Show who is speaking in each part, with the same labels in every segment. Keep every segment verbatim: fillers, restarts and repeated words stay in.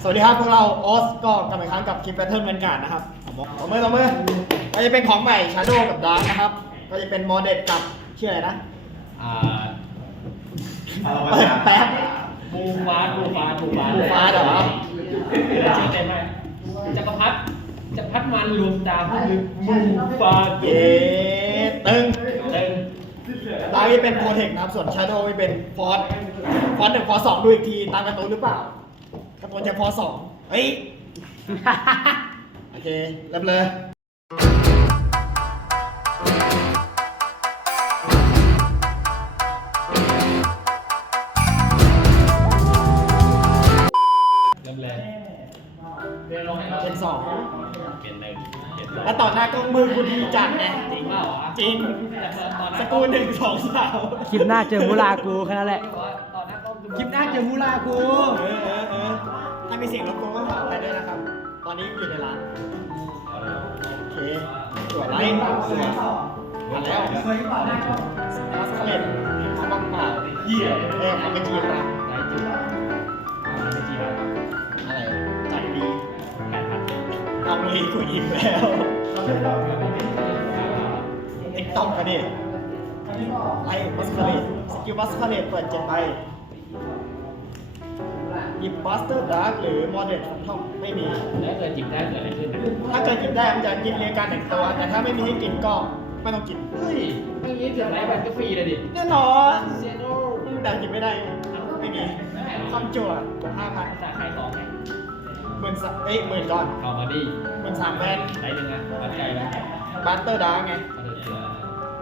Speaker 1: สวัสดีครับพวกเราออสก็กลับมาอีกครั้งกับคลิปแบทเทิลแวนการ์ดนะครับต่อมือต่อมือก็จะเป็นของใหม่ชาโดว์กับดาร์กนะครับก็จะเป็นโมเดลกับชื่ออะไรนะ
Speaker 2: อ่า
Speaker 1: เปิดแป๊บ
Speaker 2: บูฟ้าบูฟ้าบูฟ้า
Speaker 1: บูฟ้าเหรอ
Speaker 2: ชื่อเต็มไหมจักรพรรดิจักรพรรดิมันรวมตาพวกนึงบูฟ้า
Speaker 1: เย้ตึง
Speaker 2: เต็ม
Speaker 1: ดาร์กจะเป็นโปรเทคนะครับส่วนชาโดว์จะเป็นฟอสฟอสหนึ่งฟอสสองดูอีกทีตามการ์ตูนหรือเปล่าการ์ตูนจะฟอสสองเฮ้ยโอเคเริ่มเลย
Speaker 2: เริ่มเลยเรียนลงให้เรา
Speaker 1: เป็นสอง
Speaker 2: เปลี่ยนหนึ่งเปลี่ยนสอง
Speaker 1: แล้วต่อหน้ากล้องมือกูดีจัดไง
Speaker 2: จริงเปล่าวะ
Speaker 1: จริง
Speaker 2: แต่ตอน
Speaker 1: ส
Speaker 2: นั้น
Speaker 1: กูหนึ่งสองสาม
Speaker 3: คลิปหน้าเจอมูลากูแค่นั้นแหละ
Speaker 2: ตอนนั้นก็
Speaker 3: คลิปหน้าเจอมูลากู
Speaker 1: เออเออเออถ้ามีเสียงรบกวนก็ขออภัยด้วยนะครับ ตอนนี้อยู่ในร้านโอเคตรวจไลฟ์สวยมาแล้วมาสคาเลตเขาบังเปล่า
Speaker 2: เหี้ย
Speaker 1: เออเขาไม่จีบนะ
Speaker 2: ได้จุดไม่จีบ
Speaker 1: อะไรใจดี
Speaker 2: แปดพัน
Speaker 1: เอาเลยกูอีกแล้วเอ็กตอมกันดิไลฟ์มาสคาเลตสกิลมาสคาเลตเปิดเจ็ดใบหยิบบัสเตอร์ดาร์กหรือมอเดลของท่อมไม่มี
Speaker 2: แล้วเกิดจิบได้เกิดอะไรขึ้น
Speaker 1: ถ้าเกิดกินได้มันจะกินเรียงการแต่งตัว แต่ถ้าไม่มีให้กินก็ไม่ต้องกิน
Speaker 2: เฮ้ยเมื่อกี้เกิดอะไรมันก็ฟรีเลยดิ
Speaker 1: แน่นอน
Speaker 2: เซโน่
Speaker 1: แต่กินไม่ได้ไม่มีความจั่วกว่าห้าพัน
Speaker 2: จะขายของไง
Speaker 1: หมื่นสเอ้ยหมื่นก่อน
Speaker 2: เข้ามาดิ
Speaker 1: หมื่นสามแวน
Speaker 2: ได้หนึ่งนะวัดใจแล้ว
Speaker 1: บัตเตอร์ดาร์กไง
Speaker 2: มาเดือดเดือด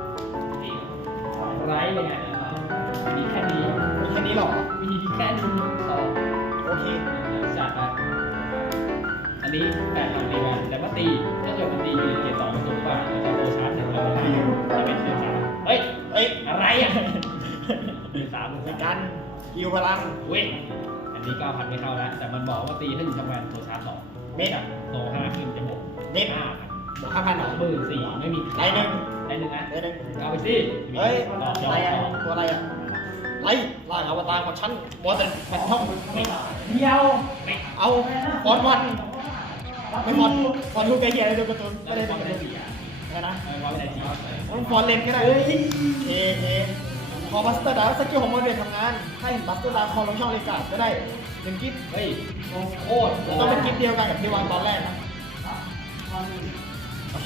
Speaker 2: ไรเลยไงมีแค่นี้
Speaker 1: มีแค่นี้หรอ
Speaker 2: มีแค่นี้สอง
Speaker 1: โอเค
Speaker 2: จัดไปอันนี้แปดพันตีกันแต่ว่าตีถ้าเกิดมันตีอยู่ในเกียร์สองมันสูงกว่าแล้วก็โตชาร์จหนึ่งแล้วจะเป็นเกียร์สามเฮ้ย
Speaker 1: เอ้ย
Speaker 2: อะไรอ่ะเกียร์สาม
Speaker 1: ในการฮิวพลัง
Speaker 2: เว้ยอันนี้เก้าพันไม่เข้าแล้วแต่มันบอกว่าตีถ้าอยู่ทำงานโตชาร์จสองไม่จับโตห้าขึ้นจะบวก
Speaker 1: เน็ต
Speaker 2: ห้าพัน
Speaker 1: บวกห้าพันหรอ
Speaker 2: หมื่นสี่ไม่มี
Speaker 1: ได้หนึ่ง
Speaker 2: ได้หนึ่งนะ
Speaker 1: ได้หนึ่ง
Speaker 2: เอาไปสิ
Speaker 1: เฮ้ย
Speaker 2: ดอกยอ
Speaker 1: อะไร
Speaker 2: ด
Speaker 1: อะตัวอะไรอะไล่ล่างอวตารของฉันบอสแต่แฟนทอม
Speaker 2: ไม่เดียวไม่
Speaker 1: เอาฟอนวันไม่ฟอนฟอนทุกไกเฮียอะไรดูการ์ตูน
Speaker 2: แล้
Speaker 1: ไม่
Speaker 2: ว
Speaker 1: ได้
Speaker 2: ได้
Speaker 1: ดู
Speaker 2: ฟอน
Speaker 1: การ์
Speaker 2: ได้
Speaker 1: ตูน
Speaker 2: สี่อ่ะ
Speaker 1: อะไรนะ
Speaker 2: เออว่าไม่ได้สี่
Speaker 1: มันฟอนเลนก็ได้เอ้ยเอเอพอบัสเตอร์ดาร์สกิลของมันเรียนทำงานถ้าเห็นบัสเตอร์ดาร์คอลงช่องเลกาดก็ได้หนึ่งกิฟต์
Speaker 2: เฮ้ยโคตร
Speaker 1: ต้องเป็นกิฟต์เดียวกันกับที่วางตอนแรกนะโอเค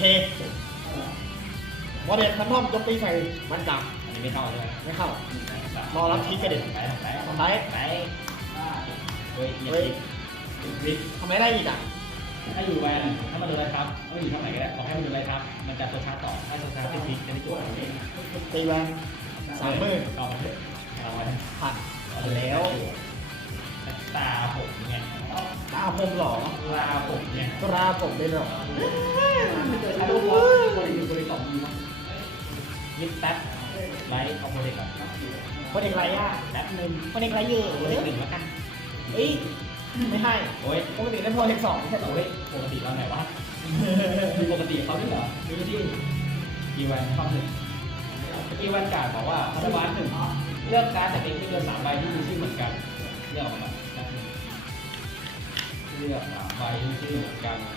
Speaker 1: โมเดลทันทอมยกตีใส่มันกลับ
Speaker 2: อันนี้ไม่เข้าใช่ไหม
Speaker 1: ไม่เข้ารอรับทีกระเด็น
Speaker 2: ไปทำไป
Speaker 1: ทำไร
Speaker 2: ไปเฮ้ย
Speaker 1: เฮ้ย
Speaker 2: วิก
Speaker 1: ทำไมได้อีกอ่ะ
Speaker 2: ถ้าอยู่แวนถ้ามันโดนอะไรครับไม่อยู่ช่องไหนก็ได้บอกให้มันโดนอะไรครับ มันจะโซชาร์จต่อถ้าโซชาร์จติดพิกจะได้จบ
Speaker 1: ตีแวนสามหมื่น
Speaker 2: เอามาเถอะเอาไว้
Speaker 1: ผ่านแล้ว
Speaker 2: ตาผมไง
Speaker 1: ตาผมหรอ
Speaker 2: ตาผมไง
Speaker 1: ตราผมได้หรอ
Speaker 2: ไม่เจอชาโดว์บอลบอลอยู่บริสองมีมั้งยึดแป๊บไลท์เอาโปรเด็กก่อน
Speaker 1: คนเอกไรอ่ะ
Speaker 2: แป๊บหนึ่ง
Speaker 1: คนเอกไรเยอะ
Speaker 2: โปรเด็กหนึ่งแล้วกัน
Speaker 1: เอ้ยไม่ให้
Speaker 2: โอ้ย
Speaker 1: ปกติเล่นโพเทคสองไม่ใช่เหรอ
Speaker 2: โอ้ยปกติเราไหนวะมีปกติเขาด้วยเหรอมีที่กีวันเข้าหนึ่งกีวันการ์ดบอกว่าพัฒนาหนึ่งเลือกการ์ดจากเองไม่เกินสามใบที่มีชื่อเหมือนกันเลือกออกมาเลือกสามใบที่มีชื่อเหมือนกัน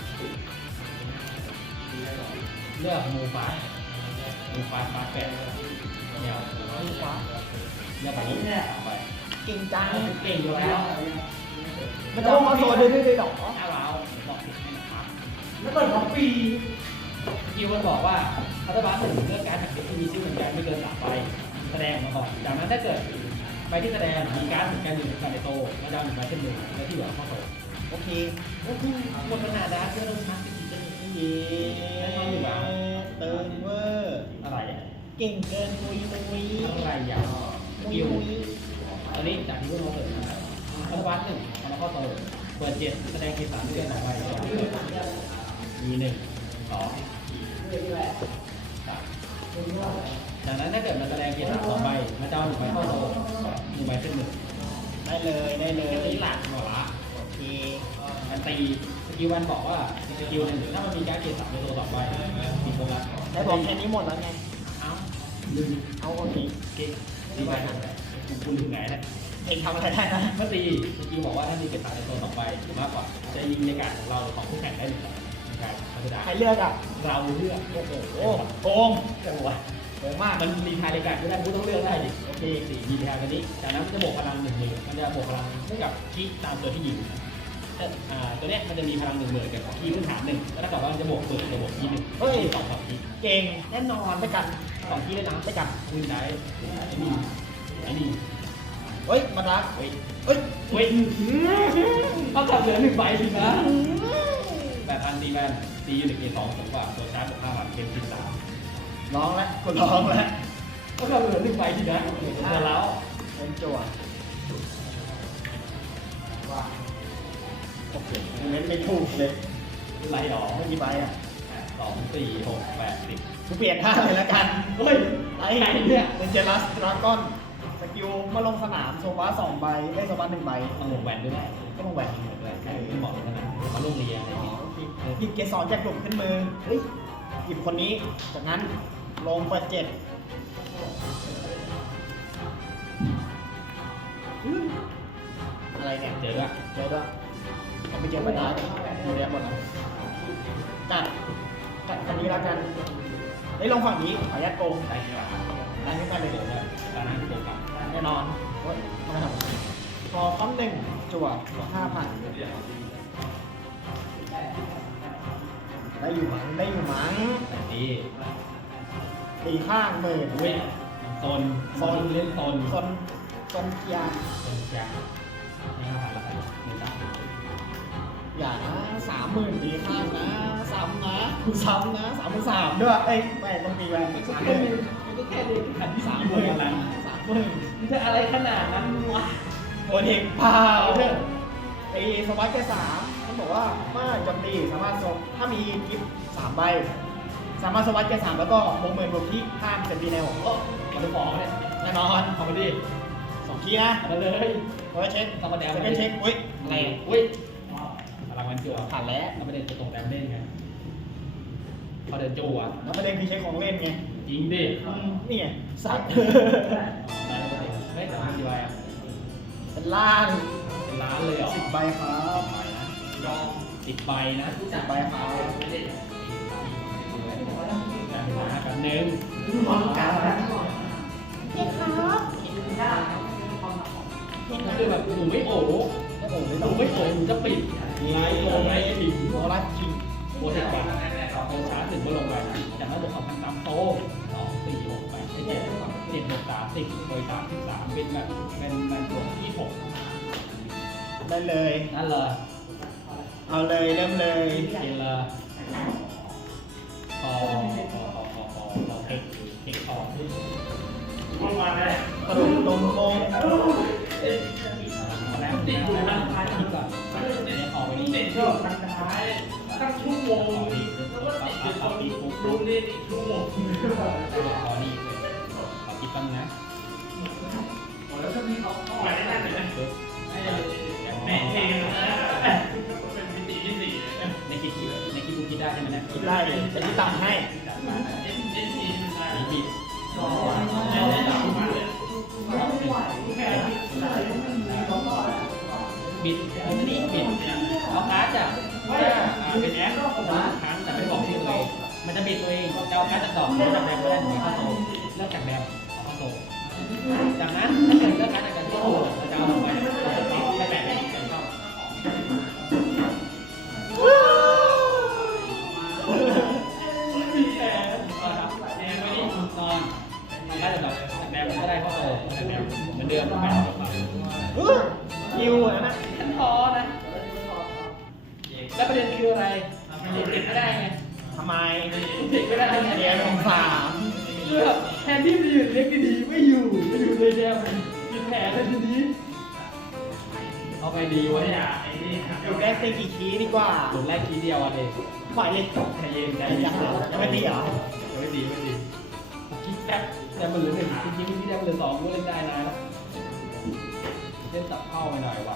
Speaker 2: เลือกมูฟาสมูฟาสฟาสแปดเนี่ย
Speaker 1: มีฟ้า
Speaker 2: เลือกแบบนี้สามใบ
Speaker 1: เก่งจัง
Speaker 2: เก่งอยู่แล้ว
Speaker 1: มันจะเอามาโซนด้วยด้วยหรอ
Speaker 2: ถ้าเราบอกผิดให้นะครับ
Speaker 1: แล้วเปิดของฟรี
Speaker 2: คิวมันบอกว่าพัฒนาหนึ่งเลือกการ์ดจากเด็กที่มีชื่อเหมือนกันไม่เกินสามใบแสดงออกมาก่อนจากนั้นถ้าเกิดใบที่แสดงมีการ์ดเหมือนกันอยู่ในการในโตแล้วดาวหนึ่งใบเช่นเดิมแล้วที่เหลือเข้าโต
Speaker 1: โอเค
Speaker 2: โอ้โหหมดปัญหาดาร์กเยอะเลยชาร์จติดเลย
Speaker 1: เย้เติมเวอร์
Speaker 2: อะไรอ่ะ
Speaker 1: เก่งเกินมุยมุย
Speaker 2: อะไรอย่าง
Speaker 1: มุย
Speaker 2: คิว
Speaker 1: มุย
Speaker 2: ตอนนี้จากที่เพิ่งเราเปิดมาพัฒนาหนึ่งเอามาเข้าโตเปิดเจ็ดแสดงเกมสามไม่เกินสองใบมีหนึ่งสองสามจากนั้นถ้าเกิดมันแสดงเกียร์สามสองใบมันจะเอาหนึ่งใบเข้าโตหนึ่งใบขึ้นหนึ่ง
Speaker 1: ได้เลยได้เลย
Speaker 2: ตีหลักหมดละ
Speaker 1: โอเค
Speaker 2: มันตีสกิลวันบอกว่าสกิลหนึ่งถ้ามันมีการเกียร์สามในตัวสองใบตีโบนัส
Speaker 1: ได้บอกแค่นี้หมดแล้วไง
Speaker 2: เอ้าลืม
Speaker 1: เอาโอเค
Speaker 2: เก่งตีไปคุณลืมไงเนี่ย
Speaker 1: เองทำอะไรได้นะ
Speaker 2: เมื่อตีเมื่อกี้บอกว่าถ้ามีเกรดสามในตัวสองใบหรือมากกว่าจะยิงในการของเราหรือของคู่แข่งได้หนึ่งครั้งนะครับธรรมดา
Speaker 1: ใครเลือกอ่ะ
Speaker 2: เราเลือก
Speaker 1: โอ้โหโกง
Speaker 2: จังหวะ
Speaker 1: โกงมาก
Speaker 2: มันรีทายรายการไม่ได้พูดต้องเลือกได้ดิโอเคสี่รีทายกันนี้จากนั้นมันจะบวกพลังหนึ่งหมื่นมันจะบวกพลังเท่ากับคีตามตัวที่ยิงแต่อ่าตัวเนี้ยมันจะมีพลังหนึ่งหมื่นกับคีพื้นฐานหนึ่งแล้วถ้าเกิดว่ามันจะบวกหมื่นจะบวกคีหนึ่งเฮ้ยสองสองคี
Speaker 1: เก่งแน่นอนไปกัน
Speaker 2: สองคีได้นะ
Speaker 1: ไปกัน
Speaker 2: คุณได้ไอ้นี่ไอ้นี่
Speaker 1: เฮ้ยมาดัก
Speaker 2: เฮ้ย
Speaker 1: เฮ้ย
Speaker 2: เฮ้ยเขาจับเหลือหนึ่งใบสินะแปดพันตีแบนตียูนิตเอสองสูงกว่าตัวชาร์จบวกห้าพันเกมสิบสาม
Speaker 1: ร้องแล้วกูร้องแล้ว
Speaker 2: ก็จับเหลือหนึ่งใบสินะเหลือแล้ว
Speaker 1: เป็นจั่วโอเคเม้นไม่ถูกเลย
Speaker 2: ไรหรอ
Speaker 1: ไม่กี่ใบอ่ะ
Speaker 2: สองสี่หกแปดสิบ
Speaker 1: กูเปลี่ยนท่าเลยแล้วกัน
Speaker 2: เฮ้ย
Speaker 1: ไอ้
Speaker 2: ไหนเนี่ย
Speaker 1: เป็นเจลัสดราก้อนสกิลมาลงสนามโซบาสองใบได้โซบาหนึ่งใบ
Speaker 2: ต้องหมวกแหวนด้วยได้
Speaker 1: ก็ต้องแหวน
Speaker 2: หมวกแหวนที่เหมาะขนาดมาลงเรียนอะไรอย่างเงี้ย
Speaker 1: หยิบเกสรจากกลุ่มขึ้นมือเฮ้ยหยิบคนนี้จากนั้นลงเปิดเจ็ดอะไรเนี่ย
Speaker 2: เจอด้วย
Speaker 1: เจอด้วยเอาไปเจอปัญหาอยู่เรียนหมดแล้วจัดจัดคนนี้แล้วกันเฮ้ยลงฝั่งนี้ขออนุญาตโกง
Speaker 2: ได้ที่ว่า
Speaker 1: ได้ขึ้นมาเลย
Speaker 2: เดี๋ยวด้วยตอนนั้นโกงกับ
Speaker 1: แน่นอนโอ๊ยทำไมทำพอคอมหนึ่งจั่วห้าพันได้อยู่มั้งได้อยู่มั้ง
Speaker 2: แต่นี่
Speaker 1: ตีข้างหมื่น
Speaker 2: เว้ยโซนโซนเล่นโซน
Speaker 1: ซนซนยา
Speaker 2: โซนยาไม่ห้าพันละกันหนึ่งละ
Speaker 1: อย่านะสามหมื่นตีข้างนะซ้ำนะคุณซ้ำนะสามหมื่นสามด้วยเอ้ยไม่ต้องตีแวนสามหมื่น
Speaker 2: มันก็แค่เด็กขันที่
Speaker 1: สา
Speaker 2: สาม ม
Speaker 1: ห
Speaker 2: ห
Speaker 1: มื่
Speaker 2: มื่
Speaker 1: น
Speaker 2: นละ
Speaker 1: สามหมื่น
Speaker 2: มันจะอะไรขนาดนั้นวะ
Speaker 1: โอเทคเปล่าไอ้สวัสดิ์แค่สามมันบอกว่าเมื่อโจมตีสามารถส่งถ้ามีกิฟต์สามใบสามารถสวัสดิ์แค่สามแล้วก็วงหมื่นบวกที่ห้ามเซนตีแนว
Speaker 2: ก็มันจะฟ้องเนี่ย
Speaker 1: แน่นอน
Speaker 2: เอาไปดิ
Speaker 1: สองคีย์นะ
Speaker 2: เอาไปเลย
Speaker 1: เพราะว่าเช็ค
Speaker 2: ต้องมาแดม
Speaker 1: เซ็นเช็คอุ้ยอะไร
Speaker 2: อุ้ยพลังมันจั่ว
Speaker 1: ผ่านแล้ว
Speaker 2: แล้วประเด็นจะตรงแดมเล่นไงพอเดินจั่ว
Speaker 1: แล้วประเด็นคือเช็คของเล่นไง
Speaker 2: จริงดิ
Speaker 1: อืมนี่ไงสัตว์
Speaker 2: เฮ้ยแต่มันกี่ใบอ่ะ
Speaker 1: เป็นล้าน
Speaker 2: เป็นล้านเลยเหรอ
Speaker 1: สิบใบครับ
Speaker 2: ใบนะสิบใบนะ
Speaker 1: สิบใบครับ
Speaker 2: การหากันหนึ่ง
Speaker 1: มองกัน
Speaker 2: ก็คือแบบหนูไม่โอ้
Speaker 1: โอ้โห
Speaker 2: หนูไม่โอ้หนูจะปิดไลฟ์โอ้ไลฟ์ถึง
Speaker 1: โอลาคิง
Speaker 2: โปรเทคบัตโปรชาร์จถึงก็ลงไปจากนั้นบวกสองพันสามโตสองสี่หกแปดเจ็ดเจ็ดเจ็ดบวกสามสิบโดยสามสิบสามเป็นแบบเป็นเป็นบวกยี่หก
Speaker 1: ได้เลย
Speaker 2: นั่นเลย
Speaker 1: เอาเลยเริ่มเลย
Speaker 2: เจนเลยพอพอพอพอพอเราเทคเทคต่อ
Speaker 1: กระดูกตรงโค้ง
Speaker 2: แล้วติดอยู่ในนั้นท้ายทีก่อนเนี่ยออกไปนี่ติดก็มันท้ายตั้งชั่วโมงแล้วก็ติดอยู่ตรงนี้ดูนี่ชั่วโมงตอนนี้ขอคิดตั้งนะแล้วถ้ามีเขาเข้าไปได้ไหมแม่เองเป็นมิติที่สี่ในคิดในคิดดูคิดได้ใช่ไหมเนี่ย
Speaker 1: คิดได้เลยเป็นที่ต่ำให้
Speaker 2: มีบิดบิดอันนี้บิดเอาการ์ดจากว่าเป็นแอปครั้งแต่ไม่บอกชื่อตัวเองมันจะบิดตัวเองจะเอาการ์ดจากดอกเลือกจากแดมก็ได้ถึงเข้าโตเลือกจากแดมเอาเข้าโตจากนั้นถ้าเกิดเลือกการ์ดจากที่โตเราจะเอาลงไปให้แปะเป็นช่องแอนแอนไม่ได้นอนได้แต่ดอกแดมก็ได้เข้าโตแดมเหมือนเดิมแปะ
Speaker 1: อื้อยิวอะนะ
Speaker 2: ฉันท้อนะ แล้วประเด็นคืออะไรเด็กไม่ได้ไง
Speaker 1: ทำไม
Speaker 2: เด็กไม่ได้ไง
Speaker 1: เรียนของสาม
Speaker 2: เลือกแทนที่จะอยู่เล็กดีๆไม่อยู่ไม่อยู่เลยแดมมีแผลเลยทีนี้เอาไปดีวะเนี่ย
Speaker 1: อยู่ได้ตีกี่คีย์ดีกว่า
Speaker 2: หลุมแรกทีเดียวอ่ะเด็ก
Speaker 1: ปล่อยเลย
Speaker 2: ใจเย็นใจ
Speaker 1: ยัง
Speaker 2: เย็น
Speaker 1: ยังไม่ตีเหรอ
Speaker 2: ยังไม่ดีไม่ดีคิดแป๊บแต่มันเหลือหนึ่งจริงๆที่ได้มันเหลือสองก็เล่นได้นะเล่นตับเข้าไปหน่อยว่ะ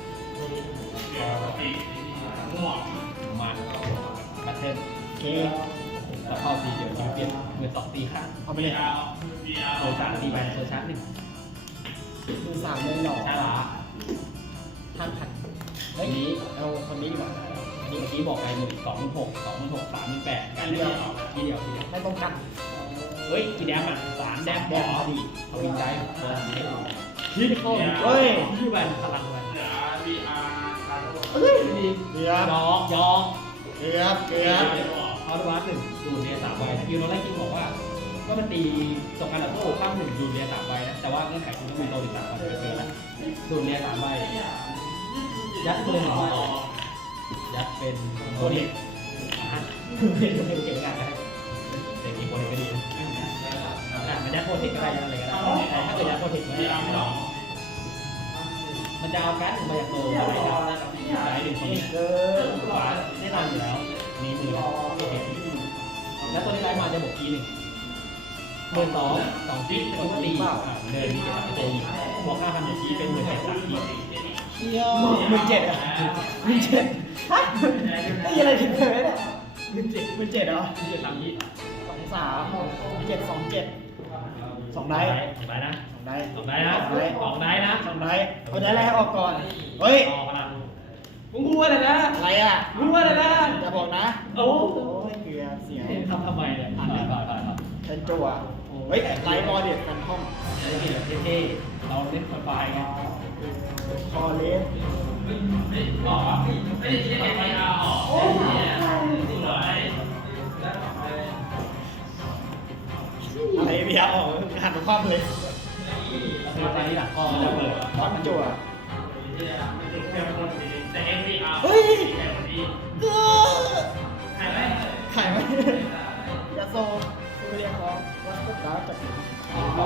Speaker 2: มาบัตเทิล
Speaker 1: โอเค
Speaker 2: ตับเข้าทีเดียวทีเปลี่ยนมือสองตีข้าง
Speaker 1: เอาไปเลย
Speaker 2: โซชาร์จตีแบนโซชาร์จหนึ่ง
Speaker 1: คือสามเลยหรอ
Speaker 2: ชาลา
Speaker 1: ท่านผัด
Speaker 2: เฮ้ยนี้
Speaker 1: เอาคนนี้ดีกว่า
Speaker 2: อันนี้เมื่อกี้บอกไปหนึ่งสองหกสองหกสามหนึ่งแปดกันเดียวทีเดียวทีเดียว
Speaker 1: ไม่ต้องกัน
Speaker 2: เฮ้ยกี่แดมอ่ะสามแดมพอดีเอาวินใจเออคิดโคตร
Speaker 1: เฮ้ย
Speaker 2: ชื่อแบนพลังแบน
Speaker 1: เฮ้ยเกือบ
Speaker 2: ยอกยอก
Speaker 1: เกือบเกือบ
Speaker 2: เอาตัวหนึ่งดูเรียสามใบสกิลโนไลกิ้งบอกว่าก็มันตีจบการต่อสู้ข้ามหนึ่งดูเรียสามใบนะแต่ว่าเงื่อนไขคุณต้องมีโตอีกสามใบเกินแล้วดูเรียสามใบยัดปืนหรอยัดเป็นโคนิกอ่ะเก่งเก่งงานนะเด็กมีโคนิกก็ดีอ่ะมันยัดโคนิกก็ได้ยัดอะไรก็ได้ถ้าเกิดยัดโคนิกมันมันจะเอาการ์ดถึงมาจากโตได้ได้หนึ่งคนนี้ขวาแน่นอนอยู่แล้วนี่มือแล้วตัวนี้ไลฟ์มาจะบวกทีหนึ่งหมื่นสองสองทีเป็นตัวตีเดินมีเจ็ดสามตัวอีกบวกห้าพันหนึ่งทีเป็นหมื่นแปดสามที
Speaker 1: เชี่ยวหมื่นเจ็ดอ่ะหมื่นเจ็ดฮะไอ้อะไรผิดเลยเนี่ยหมื่นเจ็ดหมื่นเจ็ดเหรอ
Speaker 2: เจ็ดสามที
Speaker 1: สองสามเจ็ดสองเจ็ดสองได้
Speaker 2: สองได้นะ
Speaker 1: สองได้
Speaker 2: สองได้นะสองได้นะ
Speaker 1: สองได้เอาได้แล้วออกก่อนเฮ้ย
Speaker 2: ต่อพลังมึงพูดอะไรนะ
Speaker 1: อะไรอ่ะ
Speaker 2: มึงพูดอะไรนะ
Speaker 1: อย่าบอกนะ
Speaker 2: โอ้
Speaker 1: โอ้ยเกลือเสีย
Speaker 2: ทำทำไมเนี่ยผ่านผ่านผ่านผ่าน
Speaker 1: เทนจัวเฮ้ยไลท์มอเดียกันห้อง
Speaker 2: ไอ้เหี้ยเท่ๆเราเล่นไฟไง
Speaker 1: คอเลส
Speaker 2: อ๋อไม่ได้คิดอะไรอ่ะอ๋อสวย
Speaker 1: อะไรเบียร์ออกหันมาคว่ำเลย
Speaker 2: แล้วคือตอนนี้หลังก็จะเปิด
Speaker 1: ร้อนจั่ว
Speaker 2: แต่เอ็มวีอาร์
Speaker 1: เฮ้ย
Speaker 2: เออ
Speaker 1: ขายไหมขายไหมยาโซซูเรียของวัสดุดาวจาก
Speaker 2: อ๋อ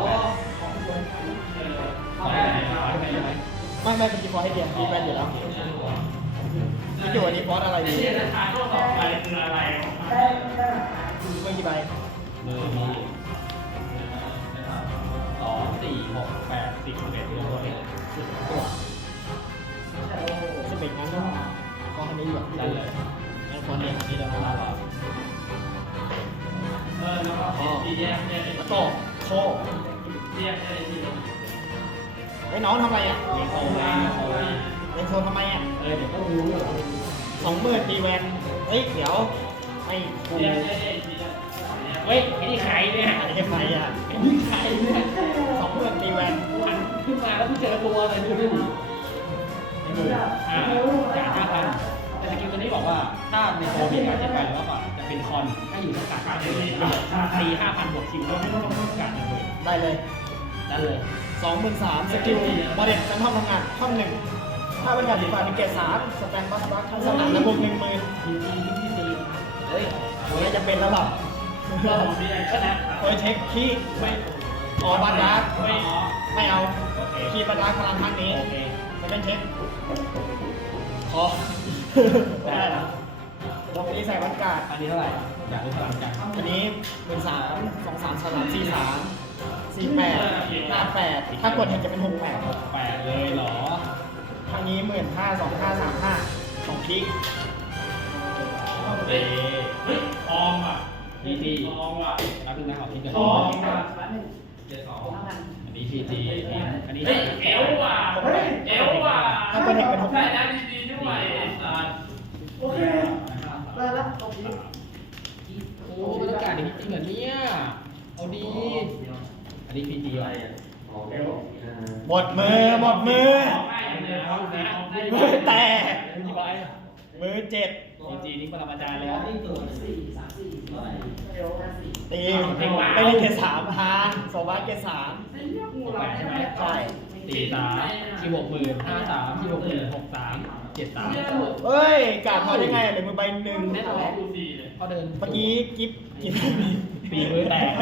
Speaker 2: ขอได้ไหมขอได้ไหม
Speaker 1: ไม่ไม่เป็นจีฟอร์ให้เดียมีแบรนด์อยู่แล้วคิดอยู่วันนี้ฟอสอะไรดี
Speaker 2: ที่จะทานข้อต่อไปคืออะไร
Speaker 1: เมื่อกี่ใบ
Speaker 2: มือมีสองสี่หกแปดสิบสิบเอ็ดรวมตัวเอง
Speaker 1: ตัวสเปกงั้นฟอสอันนี้อยู่
Speaker 2: ได้เลย
Speaker 1: งั้นฟอสเนี่ยนี่เราเอา
Speaker 2: เออแล้วก็ที่แยกแยก
Speaker 1: แล้วก็โค
Speaker 2: แยกแยกที่
Speaker 1: ไอ้น้องทำไรอ่ะ
Speaker 2: มีโซ่ไงโซ่
Speaker 1: เล่นโซนทำไมอ่ะ
Speaker 2: เออเดี๋ยวก็รู้
Speaker 1: สองหมื่นตีแวนเฮ้ยเดี๋ยวให้กู
Speaker 2: เฮ้ยไอ้นี่ใครเนี่ย
Speaker 1: อันนี้ใครอ่ะ
Speaker 2: ไอ้นี่ใครเนี่ย
Speaker 1: สองหมื่นตีแวน
Speaker 2: หันขึ้นมาแล้วพี่เจอตัวอะไรดูดิในมืออ่าจากห้าพันแต่สกิลตัวนี้บอกว่าถ้าในโซมีการเจ็บไปหรือว่าจะเป็นคอนถ้าอยู่ในกัดห้าพันตีห้าพันบวกคิวก็ไม่ต้องกัดเลย
Speaker 1: ได้เลย
Speaker 2: ได้เลย
Speaker 1: สองหมื่นสามสกิลบอเด็ดกันท่อมทำงานท่อมหนึ่งถ้าเป็นการดีฝ่าเป็นเกรดสามสแตนบัสบัสทั้งสนามและบวกหนึ่งหมื่น
Speaker 2: ทีทีที่ทีเฮ้ย
Speaker 1: โอ้ยจะเป็นแล้วหรอ
Speaker 2: ก็ก็นะ
Speaker 1: โอ้ยเช็คขี้
Speaker 2: ไม่
Speaker 1: ออบัตดัส
Speaker 2: ไม่
Speaker 1: ไม่เอา
Speaker 2: โอเค
Speaker 1: ขี้บัตดัสพลังพันนี้
Speaker 2: โอเค
Speaker 1: จะเป็นเช็คขอได้เหรอลงนี้ใส่บรรยากาศ
Speaker 2: อันนี้เท่าไหร่อยากรู้พลังจัง
Speaker 1: อันนี้หมื่นสามสองสามสามสี่สามสี่แปดห้าแปดถ้ากดเห็นจะเป็นหกแปด
Speaker 2: แปดเลยเหรอ
Speaker 1: ทางนี้หมื่นห้าสองห้าสามห้าสองคลิก
Speaker 2: เฮ้ยเฮ้ยทองอ่ะพีทีทองอ่ะรับนึงนะขอคิดก่อน
Speaker 1: ทอง
Speaker 2: เจ็ดสองอันนี้พีทีอันนี้
Speaker 4: เฮ้ยเอวว่ะ
Speaker 1: หกแปด
Speaker 4: เอวว่ะ
Speaker 1: ถ้ากดเห็นเป็นหกแป
Speaker 4: ใช่
Speaker 1: ด
Speaker 4: นะดีๆด้วยไอ้สัส
Speaker 1: โอเคได้แล้วตรงนี้
Speaker 2: โอ้บรรยากาศดีจริงเหรอเนี่ยเอาดีอันนี้พีทีว่ะ
Speaker 1: หมดมือหมดมือ
Speaker 4: ง่ายอย่างเดียวนะ
Speaker 1: มือแตก
Speaker 2: กี่ใบ
Speaker 1: มือเจ็ด
Speaker 2: พีทีนี่ปรมาจารย์เลย
Speaker 1: ตีไม่ได้เกรดสามฮาโซบาเกรดสาม
Speaker 2: หกแปดใช่ไหม
Speaker 1: ใช่
Speaker 2: สี่สามที่หกหมื่นห้าสามที่หกหมื่นหกสามเจ็ดสาม
Speaker 1: เฮ้ยกาดพอได้ไงเหลือมือใบหนึ่ง
Speaker 2: แน่นอนดูสี่เลยพอเดิน
Speaker 1: เมื่อกี้กิฟกิฟ
Speaker 2: ปีมือแตกเลย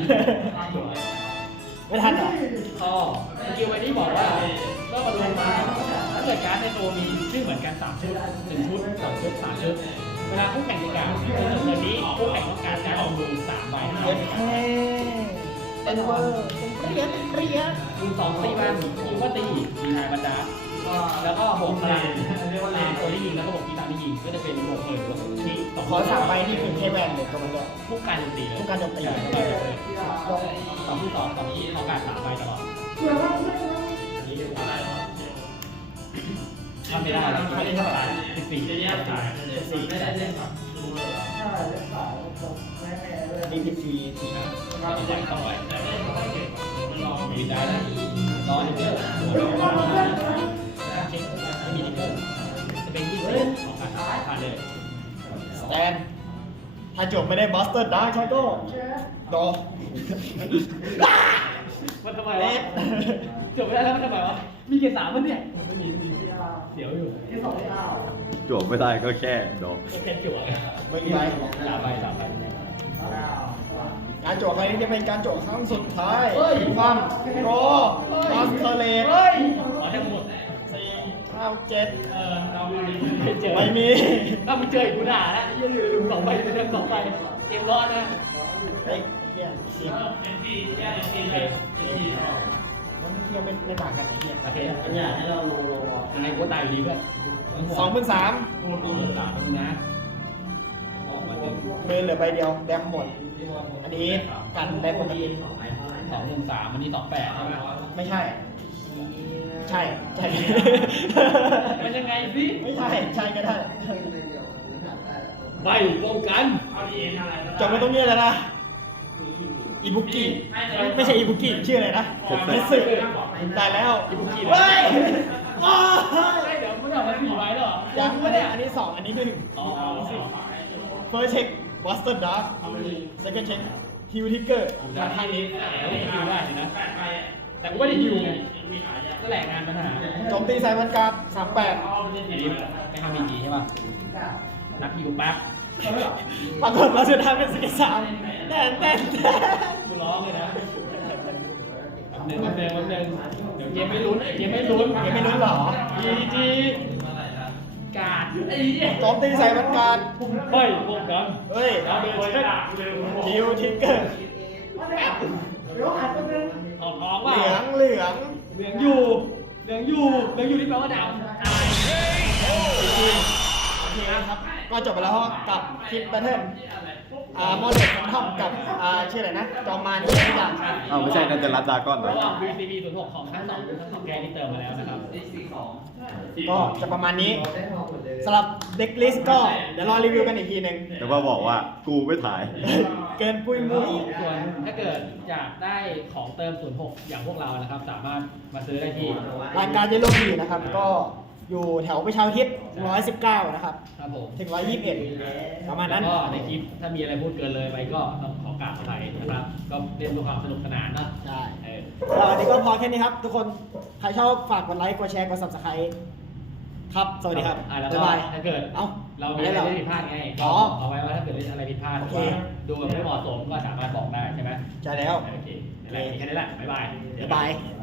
Speaker 1: ไม่ทันเหรอ
Speaker 2: ก็สกิลไว้นี่บอกว่าก็มาลงมาถ้าเกิดการ์ดในตัวมีชื่อเหมือนกันสามชุดหนึ่งชุดสองชุดสามชุดเวลาคู่แข่งในการที่เป็นเรื่องนี้คู่แข่งต้องการการลงมือสามใบ
Speaker 1: เย็นแค่เป็นเวอร์เป็นเรียนเรียน
Speaker 2: มีสองตีมันยิงว่าตีมีนายบรรดาแล้วก็บวกพลังตัวที่ยิงแล้วก็บวกที่ตามที่ยิงก็จะเป็นบวกเปิดบวกที่สอง
Speaker 1: ขอสามใบนี่คือเคแวนเลยตัวมันเลย
Speaker 2: คู่การโจมตีเลย
Speaker 1: คู่การโจมตี
Speaker 2: สองที่สองสองที่เขาการสามใบตลอด
Speaker 1: เ
Speaker 2: ไม่ได้แล้ว
Speaker 1: อันนี้เท่าไหร่
Speaker 2: สิบสี่
Speaker 4: จะแยกสายเลยไม่ได้เล่นกับ
Speaker 1: นี่สิบสี่
Speaker 2: ก็มีอย่างต้องไว้
Speaker 4: แต่เล่นไม่ค่อยเก่งมันลอง
Speaker 2: มีได้แล้วรอเยอะเช็คไม่มีนิเกอร์จะเป็นยี่สิบออกผ่านผ่านเลย
Speaker 1: สแตนถ้าจบไม่ได้บัสเตอร์ดาร์กชาโก้ดอ
Speaker 2: มันทำไมวะจบไม่ได้แล้วมันทำไมวะมีเกียร์สามมันเนี่ยไม่มีไม่มีเสียวอยู่
Speaker 5: จบไม่ได้ก็แค่ดอก
Speaker 2: แค่จั่ว
Speaker 1: ไม่มีไร
Speaker 2: สามใบสามใบ
Speaker 1: การโจทย์ครั้งนี้จะเป็นการโจทย์ครั้งสุดท้ายความรอบัสเตอร์เลน
Speaker 2: เฮ้ยขอทั้งหมด
Speaker 1: สี่ห้าเจ็ด
Speaker 4: เออเรามาดี
Speaker 2: ไม่เจอ
Speaker 1: ไม่มี
Speaker 2: ถ้ามึงเจออีกกูด่านะยังอยู่ในลุมสองใบเป็นเรื่องสองใบเกมร้อนนะ
Speaker 1: เฮ้ยเฮียเสียง
Speaker 4: เอ็นทีแยกเอ็นทีไปเอ็นทีออก
Speaker 1: มันเฮียไม่ไม่ต่างกันไหนเฮีย
Speaker 2: โอเคอันนี้ให้เราลงลงยังไงกูตายอยู่ดีเพื่อน
Speaker 1: สองเป็นสาม
Speaker 2: สามนะออกมาหนึ่ง
Speaker 1: มือเหลือใบเดียวแดมหมด อันนี้กันได้ปกติ
Speaker 2: สองหนึ่งสามอันนี้สองแปดใช่ไหม
Speaker 1: ไม่ใช่ ใช่ใช่
Speaker 2: มันยังไงสิ
Speaker 1: ไม่ใช่ใช่ก็ได้
Speaker 2: ใบป้องกัน
Speaker 4: เอาดีเอ็นอะไร
Speaker 1: จบไม่ต้องเยอะแล้วนะอีบุกิไม่ใช่อีบุกิชื่ออะไรนะมิสึได้แล้วอีบุกิเฮ้ยโอ้ย
Speaker 2: เดี๋ยวมึงเอามาสี่ใบแล้วเหรอ
Speaker 1: ยังไม่ได้อันนี้สองอันนี้หนึ่ง
Speaker 2: อ๋อ
Speaker 1: first check Buster Dark second check Heal Trigger
Speaker 2: ทางทางนี้ไม่ได้ฮิวได้นะ
Speaker 4: แปดไป
Speaker 2: แต่กูไม่ได้ฮิวไง
Speaker 4: มีหายาก
Speaker 2: ก็แหลกงานปัญหา
Speaker 1: โจมตีใส่บรรการสามแปด
Speaker 4: เอาไปเล่น
Speaker 2: อัน
Speaker 4: ดี
Speaker 2: นี้ไม่ทำบีจีใช่ป่ะนับฮิวแป๊บ
Speaker 1: ปรากฏว่าสุดท้ายเป็นสกิลสามแน่นแน่นแน่น
Speaker 2: กูร้องเลยนะหนึ่งวันหนึ่งวันหนึ่งเดี๋ยวเกมไม่ลุ้นเกมไม่ลุ้น
Speaker 1: ยังไม่รู้เหรอ
Speaker 2: บีจีกาดไอ้เหี้ย
Speaker 1: โจมตีใส่บรรการ
Speaker 2: เฮ้ยพวกกัน
Speaker 1: เฮ้ย
Speaker 2: เราเดินไปด่าเร็ว
Speaker 1: Heal Trigger
Speaker 2: ออกท้อง
Speaker 1: เห
Speaker 2: ว่า
Speaker 1: ลืองเหลือง
Speaker 2: เหลืองอยู่เหลืองอยู่เหลืองอยู่ที่แปลว่าดำตาย
Speaker 1: โอเคครับก็จบไปแล้วกับคลิปแบทเทิลอ่าโมเดลคอนทอมกับอ่าชื่ออะไรนะ จอมมารชื่ออะไรอย่าง
Speaker 5: อ้าวไม่ใช่นั่นจะรัดดราก้อนเหร
Speaker 2: ระ
Speaker 5: อ
Speaker 2: หว่าง วี ซี บี ศูนย์หกของทั้งสองทั้งสองแกนี่เติมมาแล้วนะครับ
Speaker 1: ก็จะประมาณนี้สำหรับเด็กลิสก็เดี๋ยวรอรีวิวกันอีกทีหนึ่ง
Speaker 5: แต่ว่าบอกว่ากูไม่ถ่าย
Speaker 1: เกินปุยมุ้ย
Speaker 2: ส่วนถ้าเกิดอยากได้ของเติมศูนย์หกอย่างพวกเรานะครับ สามารถมาซื้อได้ที่
Speaker 1: รายการเยลโลบีนะครับ ก็อยู่แถวประชาอุทิศหนึ่งร้อยสิบเก้านะครับ
Speaker 2: ครับผม
Speaker 1: ถึงหนึ่งร้อยยี่สิบเอ็ดประมาณนั้น
Speaker 2: แล้วก็ในคลิปถ้ามีอะไรพูดเกินเลยไปก็ต้องขอกราบอภัยนะครับ ก็เล่นด้วยความสนุกสนานนะ
Speaker 1: ใช่
Speaker 2: เออ
Speaker 1: แล้ววันนี้ก็พอแค่นี้ครับ ทุกคน ใครชอบฝากกดไลค์ กดแชร์ กด subscribe ครับ สวัสดีครับ
Speaker 2: อ่ะแล้ว
Speaker 1: บ๊า
Speaker 2: ก็
Speaker 1: ยบาย
Speaker 2: ถ้าเกิด
Speaker 1: เอ้า
Speaker 2: เรามีอะไรที่ผิดพลาดไง
Speaker 1: อ๋
Speaker 2: ก็
Speaker 1: อ
Speaker 2: เอาไว้ว่าถ้าเกิดเล่นอะไรผิดพลาดหรือ
Speaker 1: โอ
Speaker 2: ว่า
Speaker 1: เค
Speaker 2: ดูแบบไม่เหมาะสมก็สามารถบอกได้ใช่ไหม
Speaker 1: ใช่แล้ว
Speaker 2: โอเคนั่นแหละแค่นี้แหละบ๊ายบาย
Speaker 1: บ๊ายบาย